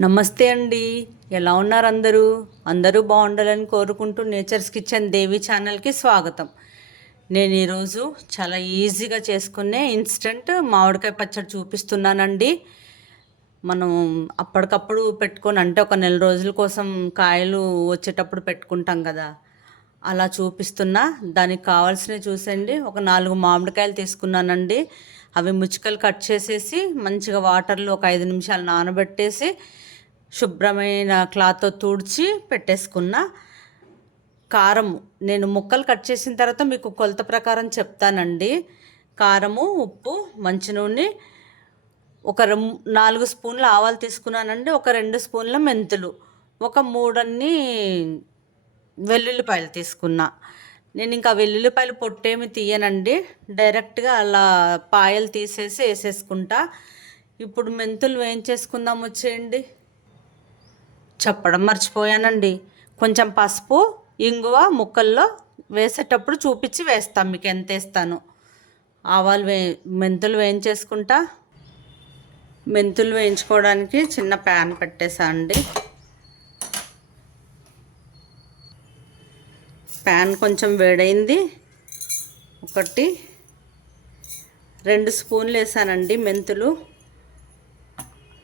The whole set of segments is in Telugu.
నమస్తే అండి. ఎలా ఉన్నారు అందరూ? అందరూ బాగుండాలని కోరుకుంటూ నేచర్స్ కిచెన్ దేవి ఛానల్కి స్వాగతం. నేను ఈరోజు చాలా ఈజీగా చేసుకునే ఇన్స్టెంట్ మామిడికాయ పచ్చడి చూపిస్తున్నానండి. మనం అప్పటికప్పుడు పెట్టుకొని అంటే ఒక నెల రోజుల కోసం కాయలు వచ్చేటప్పుడు పెట్టుకుంటాం కదా. అలా చూపిస్తున్నా. దానికి కావాల్సినవి చూసండి ఒక నాలుగు మామిడికాయలు తీసుకున్నానండి. అవి ముచ్చుకలు కట్ చేసేసి మంచిగా వాటర్లో ఒక ఐదు నిమిషాలు నానబెట్టేసి శుభ్రమైన క్లాత్తో తుడిచి పెట్టేసుకున్న కారము. నేను ముక్కలు కట్ చేసిన తర్వాత మీకు కొలత ప్రకారం చెప్తానండి. కారము ఉప్పు మంచి నూనె ఒక నాలుగు స్పూన్ల ఆవాలు తీసుకున్నానండి ఒక రెండు స్పూన్ల మెంతులు ఒక మూడన్ని వెల్లుల్లిపాయలు తీసుకున్నా. నేను ఇంకా వెల్లుల్లిపాయలు పొట్టేమి తీయనండి. డైరెక్ట్గా అలా పాయలు తీసేసి వేసేసుకుంటా. ఇప్పుడు మెంతులు వేయించేసుకుందాం వచ్చేయండి. చెప్పడం మర్చిపోయానండి. కొంచెం పసుపు ఇంగువ ముక్కల్లో వేసేటప్పుడు చూపించి వేస్తాం మీకు ఎంత వేస్తాను. ఆవాలు వే మెంతులు వేయించేసుకుంటా. మెంతులు వేయించుకోవడానికి చిన్న ప్యాన్ పెట్టేసా అండి. ప్యాన్ కొంచెం వేడైంది. ఒకటి రెండు స్పూన్లు వేసానండి మెంతులు.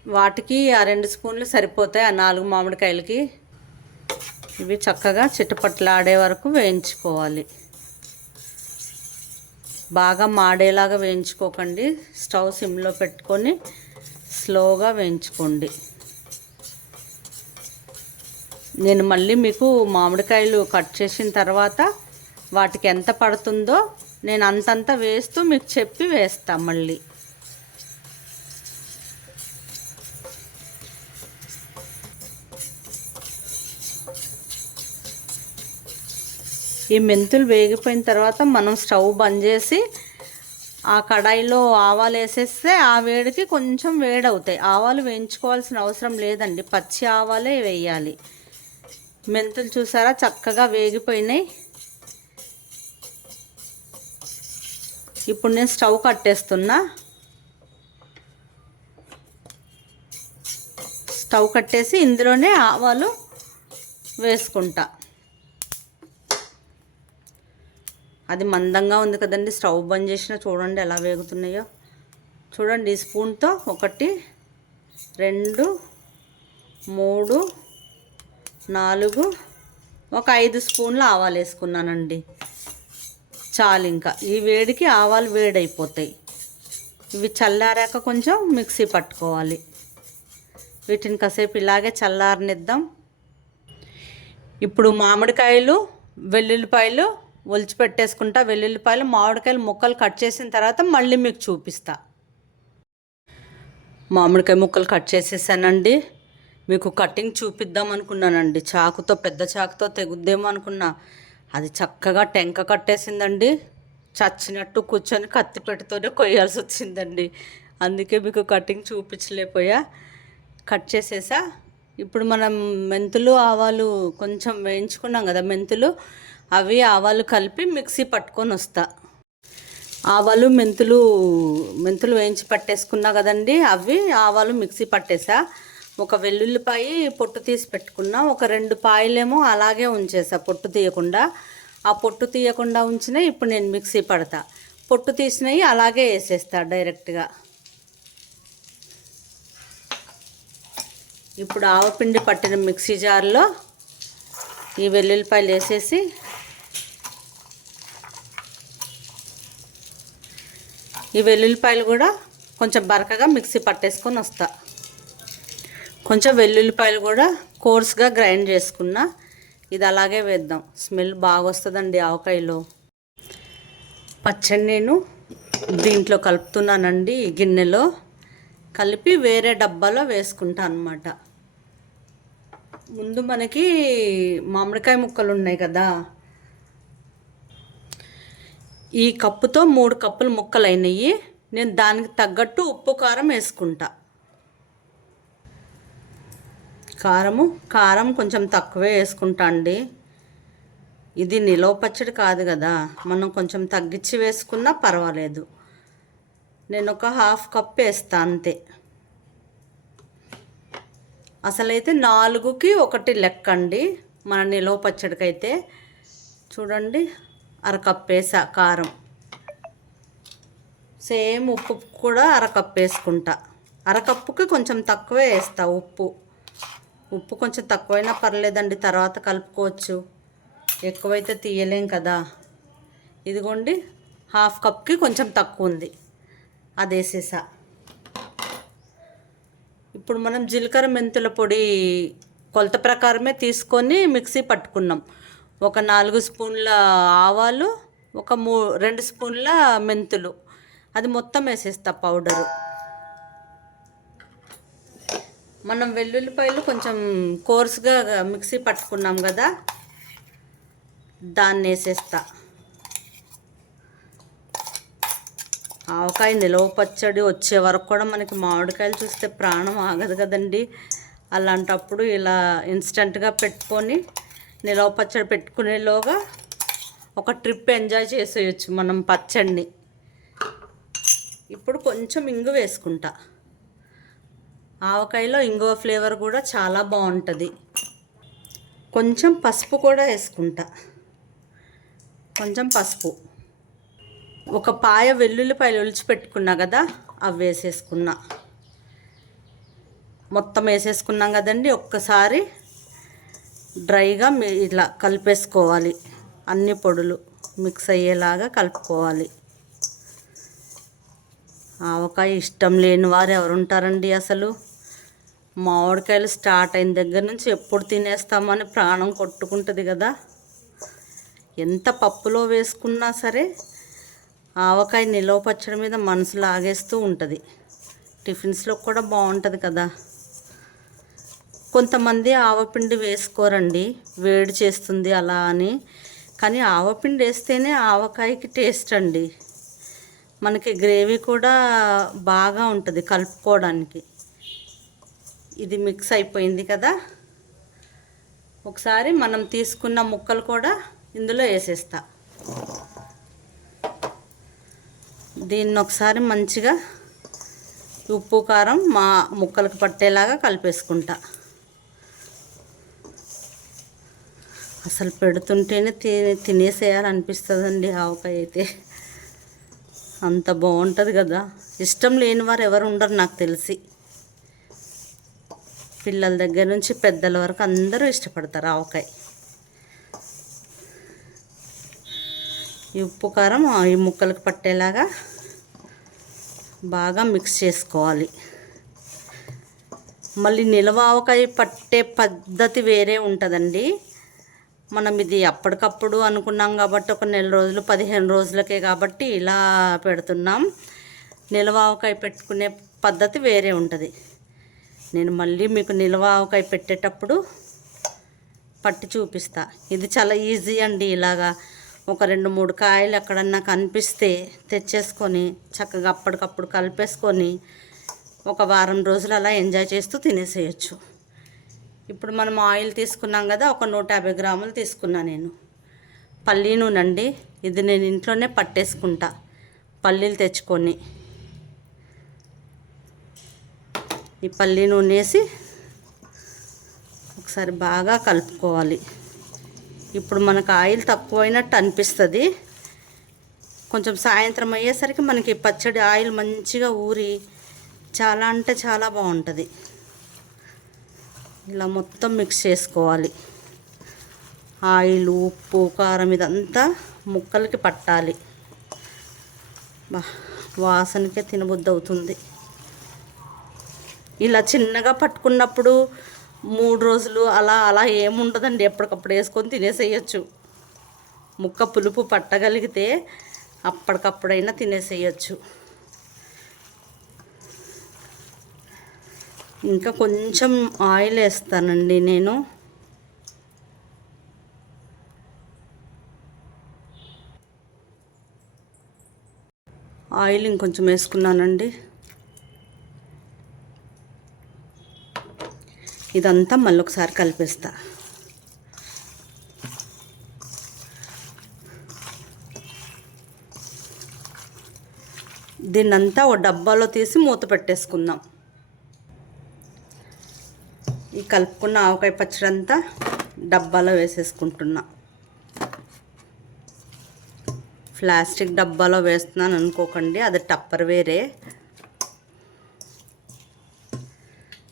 వాటికి ఆ రెండు స్పూన్లు సరిపోతాయి ఆ నాలుగు మామిడికాయలకి. ఇవి చక్కగా చిట్టపట్లాడే వరకు వేయించుకోవాలి. బాగా మాడేలాగా వేయించుకోకండి. స్టవ్ సిమ్లో పెట్టుకొని స్లోగా వేయించుకోండి. నేను మళ్ళీ మీకు మామిడికాయలు కట్ చేసిన తర్వాత వాటికి ఎంత పడుతుందో నేను అంతంత వేస్తూ మీకు చెప్పి వేస్తా మళ్ళీ. ఈ మెంతులు వేగిపోయిన తర్వాత మనం స్టవ్ బంద్ చేసి ఆ కడాయిలో ఆవాలు వేసేస్తే ఆ వేడికి కొంచెం వేడవుతాయి. ఆవాలు వేయించుకోవాల్సిన అవసరం లేదండి. పచ్చి ఆవాలే వేయాలి. మెంతులు చూసారా? చక్కగా వేగిపోయినాయి. ఇప్పుడు నేను స్టవ్ కట్టేస్తున్నా. స్టవ్ కట్టేసి ఇందులోనే ఆవాలు వేసుకుంటా. అది మందంగా ఉంది కదండి. స్టవ్ బంద్ చేసిన చూడండి ఎలా వేగుతున్నాయో. చూడండి స్పూన్తో ఒకటి రెండు మూడు నాలుగు. ఒక ఐదు స్పూన్లు ఆవాలు వేసుకున్నానండి. చాలు ఇంకా. ఈ వేడికి ఆవాలు వేడైపోతాయి. ఇవి చల్లారాక కొంచెం మిక్సీ పట్టుకోవాలి. వీటిని కాసేపు ఇలాగే చల్లారనిద్దాం. ఇప్పుడు మామిడికాయలు వెల్లుల్లిపాయలు ఒలిచి పెట్టేసుకుంటా. వెల్లుల్లిపాయలు మామిడికాయలు ముక్కలు కట్ చేసిన తర్వాత మళ్ళీ మీకు చూపిస్తా. మామిడికాయ ముక్కలు కట్ చేసేసానండి. మీకు కటింగ్ చూపిద్దాం అనుకున్నానండి. చాకుతో పెద్ద చాకుతో తెగుద్దేమో అనుకున్నా. అది చక్కగా టెంక కట్టేసిందండి. చచ్చినట్టు కూర్చొని కత్తిపెట్టుతోనే కొయ్యాల్సి వచ్చిందండి. అందుకే మీకు కటింగ్ చూపించలేకపోయా. కట్ చేసేసా. ఇప్పుడు మనం మెంతులు ఆవాలు కొంచెం వేయించుకున్నాం కదా మెంతులు. అవి ఆవాలు కలిపి మిక్సీ పట్టుకొని వస్తా. ఆవాలు మెంతులు మెంతులు వేయించి పట్టేసుకున్నా కదండి. అవి ఆవాలు మిక్సీ పట్టేసా. ఒక వెల్లుల్లిపాయ పొట్టు తీసి పెట్టుకున్నా ఒక రెండు పాయలేమో అలాగే ఉంచేసా పొట్టు తీయకుండా. ఆ పొట్టు తీయకుండా ఉంచిన ఇప్పుడు నేను మిక్సీ పడతా. పొట్టు తీసినవి అలాగే వేసేస్తా డైరెక్ట్గా. ఇప్పుడు ఆవపిండి పట్టిన మిక్సీ జార్లో ఈ వెల్లుల్లిపాయలు వేసేసి ఈ వెల్లుల్లిపాయలు కూడా కొంచెం బరకగా మిక్సీ పట్టేసుకొని వస్తాను కొంచెం వెల్లుల్లిపాయలు కూడా కోర్స్గా గ్రైండ్ చేసుకున్న. ఇది అలాగే వేద్దాం. స్మెల్ బాగా వస్తుందండి ఆవకాయలో. పచ్చడి నేను దీంట్లో కలుపుతున్నానండి ఈ గిన్నెలో. కలిపి వేరే డబ్బాలో వేసుకుంటా అనమాట ముందు మనకి మామిడికాయ ముక్కలు ఉన్నాయి కదా. ఈ కప్పుతో మూడు కప్పులు ముక్కలు అయినాయి నేను దానికి తగ్గట్టు ఉప్పు కారం వేసుకుంటా. కారము. కారం కొంచెం తక్కువే వేసుకుంటా అండి. ఇది నిలవ పచ్చడి కాదు కదా. మనం కొంచెం తగ్గించి వేసుకున్నా పర్వాలేదు. నేను ఒక హాఫ్ కప్ వేస్తా అంతే. అసలైతే నాలుగుకి ఒకటి లెక్క అండి. మన నిలవ పచ్చడికైతే చూడండి అరకప్ వేసా కారం. సేమ్ ఉప్పు కూడా అరకప్ వేసుకుంటా. అరకప్పుకి కొంచెం తక్కువే వేస్తా ఉప్పు. ఉప్పు కొంచెం తక్కువైనా పర్లేదండి తర్వాత కలుపుకోవచ్చు. ఎక్కువైతే తీయలేం కదా. ఇదిగోండి హాఫ్ కప్కి కొంచెం తక్కువ ఉంది అది వేసేసా ఇప్పుడు మనం జీలకర్ర మెంతుల పొడి కొలత ప్రకారమే తీసుకొని మిక్సీ పట్టుకున్నాం. ఒక నాలుగు స్పూన్ల ఆవాలు ఒక మూ రెండు స్పూన్ల మెంతులు. అది మొత్తం వేసేస్తా పౌడరు. మనం వెల్లుల్లిపాయలు కొంచెం కోర్సుగా మిక్సీ పట్టుకున్నాం కదా దాన్ని వేసేస్తా. ఆవకాయ నిలవ పచ్చడి వచ్చే వరకు కూడా మనకి మామిడికాయలు చూస్తే ప్రాణం ఆగదు కదండి. అలాంటప్పుడు ఇలా ఇన్స్టంట్గా పెట్టుకొని నిలవ పచ్చడి పెట్టుకునేలోగా ఒక ట్రిప్ ఎంజాయ్ చేసేయచ్చు మనం పచ్చడిని. ఇప్పుడు కొంచెం ఇంగు వేసుకుంటా. ఆవకాయలో ఇంగువ ఫ్లేవర్ కూడా చాలా బాగుంటుంది. కొంచెం పసుపు కూడా వేసుకుంటా. కొంచెం పసుపు. ఒక పాయ వెల్లుల్లిపాయలు ఒలిచి పెట్టుకున్నా కదా అవి వేసేసుకున్నా. మొత్తం వేసేసుకున్నాం కదండి ఒక్కసారి డ్రైగా మీ- ఇలా కలిపేసుకోవాలి. అన్ని పొడులు మిక్స్ అయ్యేలాగా కలుపుకోవాలి. ఆవకాయ ఇష్టం లేని వారు ఎవరు ఉంటారండి అసలు? మామిడికాయలు స్టార్ట్ అయిన దగ్గర నుంచి ఎప్పుడు తినేస్తామని ప్రాణం కొట్టుకుంటుంది కదా. ఎంత పప్పులో వేసుకున్నా సరే ఆవకాయ నిలవ పచ్చడి మీద మనసు లాగేస్తూ ఉంటుంది. టిఫిన్స్లో కూడా బాగుంటుంది కదా. కొంతమంది ఆవపిండి వేసుకోరండి వేడి చేస్తుంది అలా అని. కానీ ఆవపిండి వేస్తేనే ఆవకాయకి టేస్ట్ అండి. మనకి గ్రేవీ కూడా బాగా ఉంటుంది కలుపుకోవడానికి. ఇది మిక్స్ అయిపోయింది కదా. ఒకసారి మనం తీసుకున్న ముక్కలు కూడా ఇందులో వేసేస్తా. దీన్ని ఒకసారి మంచిగా ఉప్పు కారం మా ముక్కలకు పట్టేలాగా కలిపేసుకుంటా. అసలు పెడుతుంటేనే తినే తినేసేయాలనిపిస్తుందండి ఆవకాయ అయితే. అంత బాగుంటుంది కదా. ఇష్టం లేని వారు ఎవరు ఉండరు నాకు తెలిసి. పిల్లల దగ్గర నుంచి పెద్దల వరకు అందరూ ఇష్టపడతారు ఆవకాయ. ఈ ఉప్పు కారం ఈ ముక్కలకు పట్టేలాగా బాగా మిక్స్ చేసుకోవాలి. మళ్ళీ నిల్వ ఆవకాయ పట్టే పద్ధతి వేరే ఉంటుందండి. మనం ఇది అప్పటికప్పుడు అనుకున్నాం కాబట్టి ఒక నెల రోజులు పదిహేను రోజులకే కాబట్టి ఇలా పెడుతున్నాం. నిల్వ ఆవకాయ పెట్టుకునే పద్ధతి వేరే ఉంటుంది. నేను మళ్ళీ మీకు నిల్వ ఆవకాయ పెట్టేటప్పుడు పట్టి చూపిస్తా. ఇది చాలా ఈజీ అండి ఇలాగా ఒక రెండు మూడు కాయలు ఎక్కడన్నా కనిపిస్తే తెచ్చేసుకొని చక్కగా అప్పటికప్పుడు కలిపేసుకొని ఒక వారం రోజులు అలా ఎంజాయ్ చేస్తూ తినేసేయచ్చు. ఇప్పుడు మనం ఆయిల్ తీసుకున్నాం కదా ఒక నూట యాభై గ్రాములు తీసుకున్నా నేను. పల్లీ నూనె అండి ఇది నేను ఇంట్లోనే పట్టేసుకుంటా. పల్లీలు తెచ్చుకొని. ఈ పల్లి నూనె వేసి ఒకసారి బాగా కలుపుకోవాలి. ఇప్పుడు మనకు ఆయిల్ తక్కువైనట్టు అనిపిస్తుంది. కొంచెం సాయంత్రం అయ్యేసరికి మనకి పచ్చడి ఆయిల్ మంచిగా ఊరి చాలా అంటే చాలా బాగుంటుంది. ఇలా మొత్తం మిక్స్ చేసుకోవాలి. ఆయిల్ ఉప్పు కారం ఇదంతా ముక్కలకి పట్టాలి. బా వాసనకే తినబుద్ధి అవుతుంది ఇలా చిన్నగా పట్టుకున్నప్పుడు మూడు రోజులు అలా అలా ఏముండదండి. ఎప్పటికప్పుడు వేసుకొని తినేసేయచ్చు. ముక్క పులుపు పట్టగలిగితే అప్పటికప్పుడైనా తినేసేయచ్చు. ఇంకా కొంచెం ఆయిల్ వేస్తానండి నేను. ఆయిల్ ఇంకొంచెం వేసుకున్నానండి. ఇదంతా మళ్ళీ ఒకసారి కలిపేస్తా. దీన్నంతా ఓ డబ్బాలో తీసి మూత పెట్టేసుకుందాం. ఈ కలుపుకున్న ఆవకాయ పచ్చడి అంతా డబ్బాలో వేసేసుకుంటున్నా. ప్లాస్టిక్ డబ్బాలో వేస్తున్నాను అనుకోకండి అది టప్పర్ వేరే.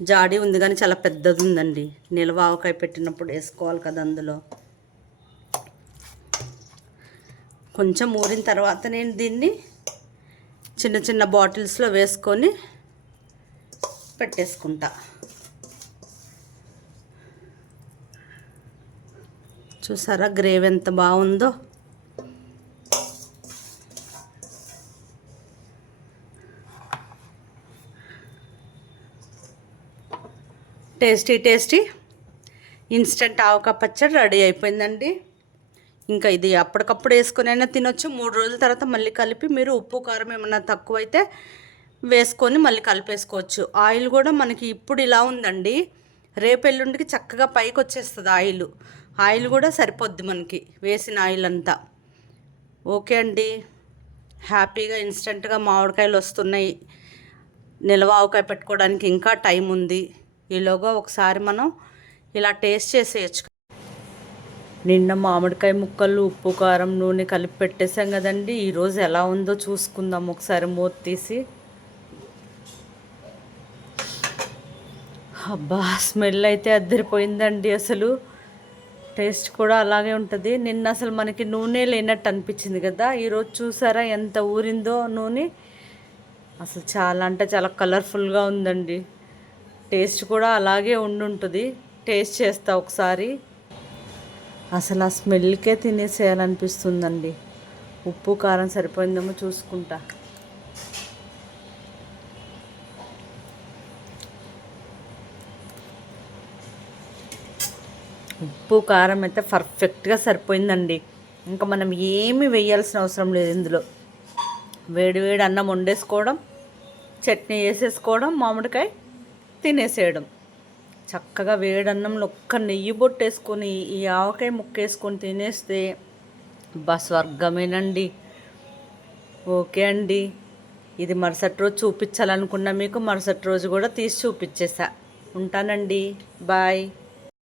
జాడి ఉంది కానీ చాలా పెద్దది ఉందండి. నిల్వ ఆవకాయ పెట్టినప్పుడు వేసుకోవాలి కదా అందులో. కొంచెం ఊరిన తర్వాత నేను దీన్ని చిన్న చిన్న బాటిల్స్లో వేసుకొని పెట్టేసుకుంటా. చూసారా? గ్రేవీ ఎంత బాగుందో? Tasty tasty. ఇన్స్టెంట్ ఆవకాయ పచ్చడి రెడీ అయిపోయిందండి. ఇంకా ఇది అప్పటికప్పుడు వేసుకునైనా తినొచ్చు. మూడు రోజుల తర్వాత మళ్ళీ కలిపి మీరు ఉప్పు కారం ఏమన్నా తక్కువైతే వేసుకొని మళ్ళీ కలిపేసుకోవచ్చు. ఆయిల్ కూడా మనకి ఇప్పుడు ఇలా ఉందండి. రేపు ఎల్లుండికి చక్కగా పైకి వచ్చేస్తుంది ఆయిల్. ఆయిల్ కూడా సరిపోద్ది మనకి వేసిన ఆయిల్ అంతా. ఓకే అండి. హ్యాపీగా ఇన్స్టెంట్గా మామిడికాయలు వస్తున్నాయి. నిల్వ ఆవకాయ పెట్టుకోవడానికి ఇంకా టైం ఉంది. ఈలోగా ఒకసారి మనం ఇలా టేస్ట్ చేసేయచ్చు. నిన్న మామిడికాయ ముక్కలు ఉప్పు కారం నూనె కలిపి పెట్టేసాం కదండి. ఈరోజు ఎలా ఉందో చూసుకుందాం. ఒకసారి మూత తీసి. అబ్బా స్మెల్ అయితే అద్దరిపోయిందండి అసలు. టేస్ట్ కూడా అలాగే ఉంటుంది. నిన్న అసలు మనకి నూనె లేనట్టు అనిపించింది కదా. ఈరోజు చూసారా ఎంత ఊరిందో నూనె. అసలు చాలా అంటే చాలా కలర్ఫుల్గా ఉందండి. టేస్ట్ కూడా అలాగే ఉండుంటుంది. టేస్ట్ చేస్తా ఒకసారి. అసలు ఆ స్మెల్కే తినేసేయాలనిపిస్తుందండి. ఉప్పు కారం సరిపోయిందేమో చూసుకుంటా. ఉప్పు కారం అయితే పర్ఫెక్ట్గా సరిపోయిందండి. ఇంకా మనం ఏమి వేయాల్సిన అవసరం లేదు ఇందులో. వేడి వేడి అన్నం వండేసుకోవడం చట్నీ వేసేసుకోవడం మామిడికాయ తినేసేయడం. చక్కగా వేడన్నంలో ఒక్క నెయ్యి బొట్టేసుకొని ఈ ఆవకాయ ముక్కేసుకొని తినేస్తే బా స్వర్గమేనండి. ఓకే అండి. ఇది మరుసటి రోజు చూపించాలనుకున్నా మీకు మరుసటి రోజు కూడా తీసి చూపించేసా. ఉంటానండి. బాయ్.